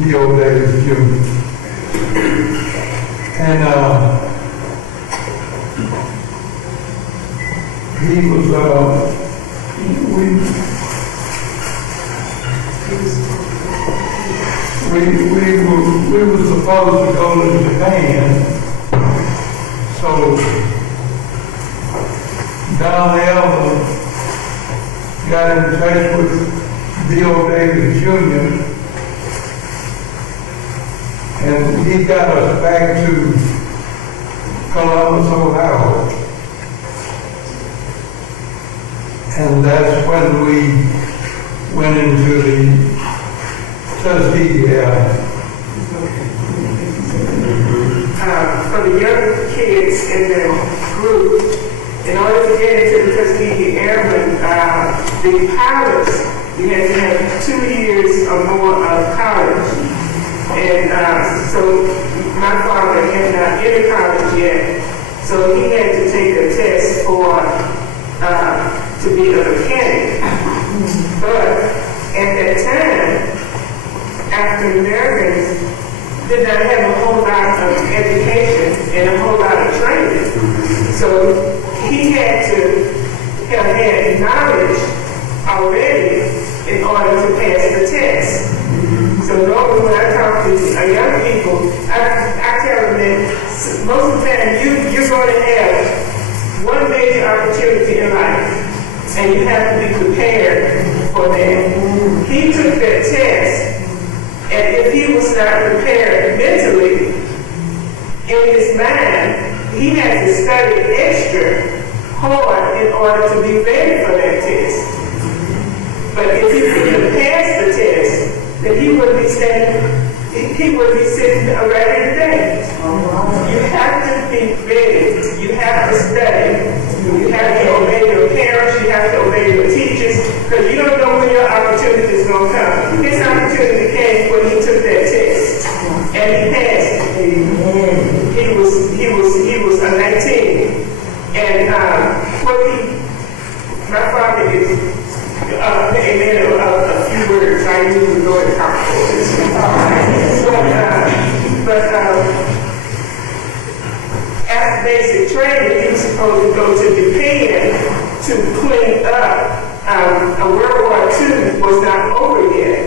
the old days Jr. And he was, we were supposed to go to Japan, so Don Elmer got in touch with Bill Davis Jr. and he got us back to Columbus, Ohio. And that's when we went into the Tuskegee Airmen. For the young kids in the group, in order to get into the Tuskegee Airmen, the pilots, you had to have 2 years or more of college. And so my father had not entered college yet, so he had to take a test for to be a mechanic. But at that time, African Americans did not have a whole lot of education and a whole lot of training. So he had to have had knowledge already in order to pass the test. So normally when I talk to young people, I tell them that most of the time you're going to have one major opportunity in life, and you have to be prepared for that. He took that test, and if he was not prepared mentally, in his mind, he had to study extra hard in order to be ready for that test. But if he could have passed the test, then he would be sitting right here today. You have to be ready. You have to study. You have to obey your parents. You have to obey your teachers, because you don't know when your opportunity is going to come. His opportunity came when he took that test, and he passed it. He was 19, and my father is. A few words I usually go and talk but after basic training, he was supposed to go to Japan to clean up. World War II was not over yet.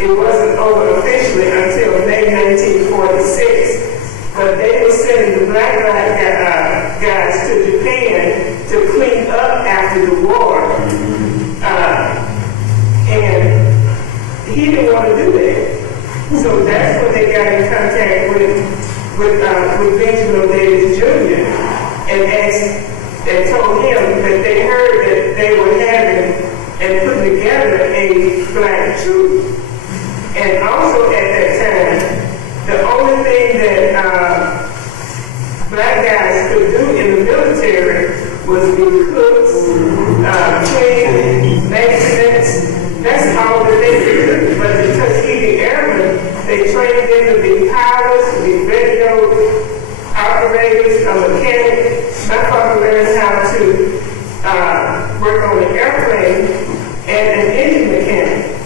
It wasn't over officially until May 1946. But they were sending the black guys to Japan to clean up after the war. And he didn't want to do that. So that's when they got in contact with Benjamin Davis Jr. and told him that they heard that they were having and putting together a black troop. And also at that time, the only thing that black guys could do in the military was be cooks, clean, maintenance. That's all that they could do. But the Tuskegee Airmen, they trained them to be pilots, to be radio operators, a mechanic. My father learned how to work on an airplane and an engine mechanic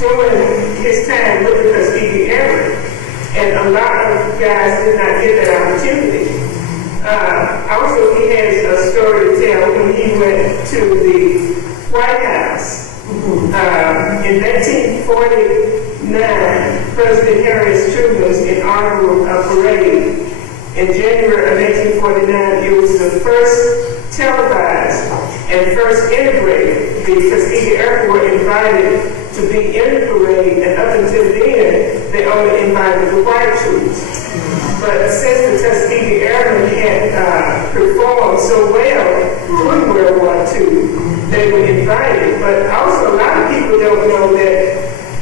during his time with the Tuskegee Airmen. And a lot of guys did not get that opportunity. Also, he has a story to tell when he went to the White House. In 1949, President Harris Truman was inaugural parade. In January of 1949, it was the first televised and first integrated. The Tuskegee Airport invited to be in the parade, and up until then, they only invited the white troops. But since the Tuskegee Airmen had performed so well during World War II, they were invited. But also, a lot of people don't know that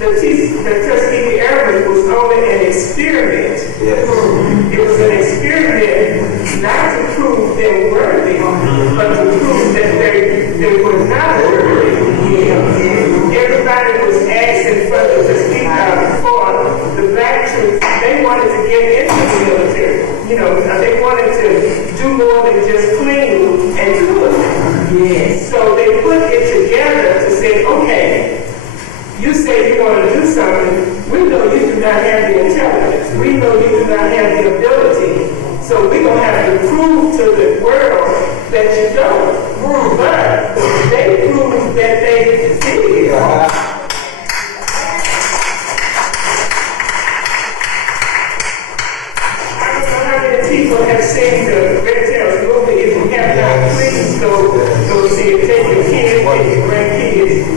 the Tuskegee Airmen was only an experiment. Yes. It was an experiment not to prove they were worthy, but to prove that they were not worthy. Everybody was asking for the Tuskegee for the black troops. They wanted to get into the military. They wanted to do more than just clean and cook. Yes. So they put it together to say, okay, you you say you want to do something, we know you do not have the intelligence. We know you do not have the ability. So we're going to have to prove to the world that you don't. But they proved that they did. I don't know how many people have seen the Red Tails movie. If you have not, please go see it. Take your kids, take your grandkids.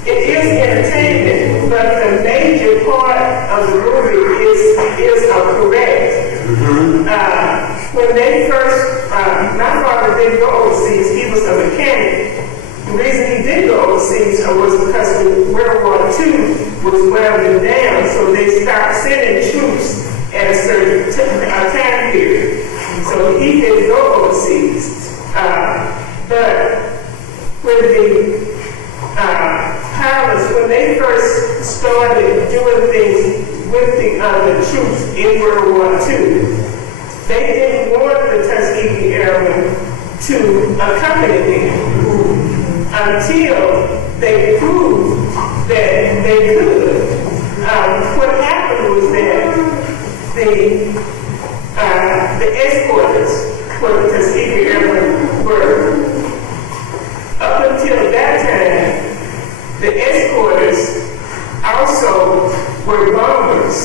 It is entertainment, but the major part of the movie is correct. When they first, my father didn't go overseas. He was a mechanic. The reason he did go overseas was because World War II was winding down, so they stopped sending troops at a certain time period. So he didn't go overseas. But when the pilots, when they first started doing things with the troops in World War II, they didn't want the Tuskegee Airmen to accompany them until they proved that they could. What happened was that the escorters for the Tuskegee Airmen were, up until that time, the escorters also were bombers.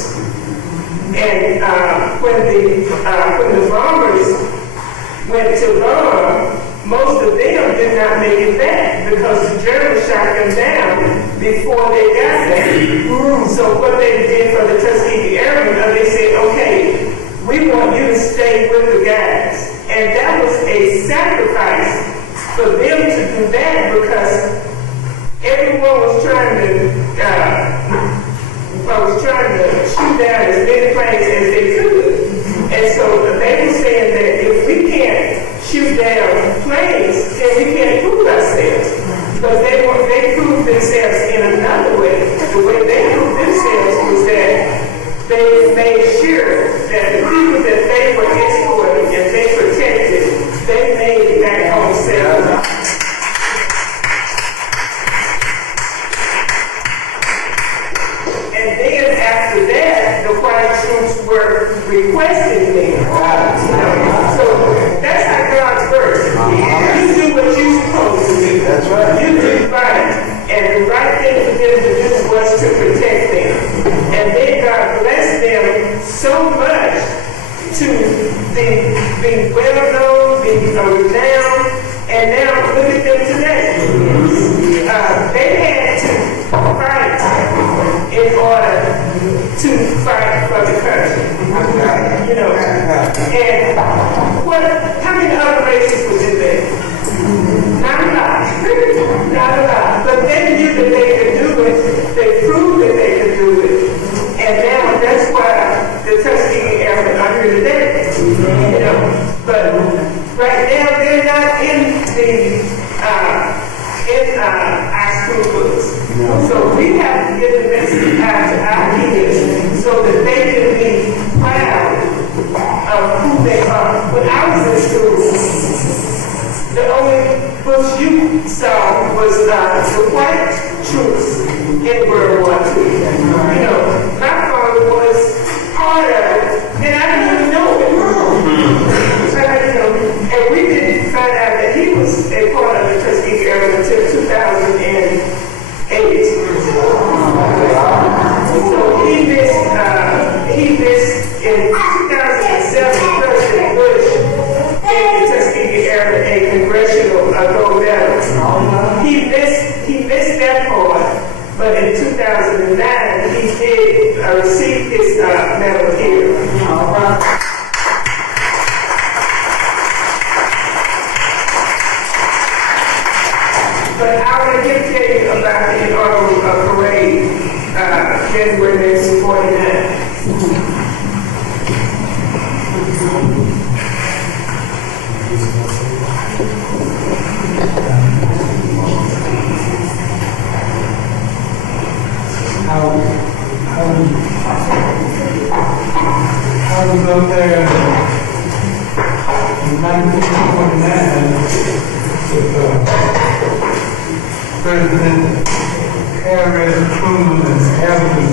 And when the bombers went to bomb, most of them did not make it back because the Germans shot them down before they got there. So what they did for the Tuskegee Airmen, they said, okay, we want you to stay with the guys. And that was a sacrifice for them to do that because everyone was trying to shoot down as many planes as they could. And so they were saying that if we can't shoot down planes, then we can't prove ourselves. Because they proved themselves in another way. The way they proved themselves was that they made sure that the people that they were escorting and they protected, they made it back home safely. And then after that, the white troops were requesting them. So that's how God's works. You do what you're supposed to do. That's right. You do right. And the right thing for them to do was to protect them. And then God blessed them so much to be well known, be renowned, and now look at them today. They had to fight in order to fight for the country. You know, and how many other races was in there? Not a lot. Not a lot. But they knew that they could do it. They proved that they could do it. And now that's why the Tuskegee Airmen are here today. You know, but right now they're not in our school books. So we have to get the message out to our kids so that they can be proud of who they are. When I was in school, the only books you saw was the white troops in World War II. You know, my father was part of it, and I didn't even know it. So, you know, and we didn't find out that he was a part of the Tuskegee Airmen until 2008. So he missed in 2007, President Bush gave the Tuskegee Airmen a congressional gold medal. He missed that part, but in 2009 he did receive his medal here. But I want to tell you about the inaugural parade, January 1949. I was up there in 1929 with President air raid food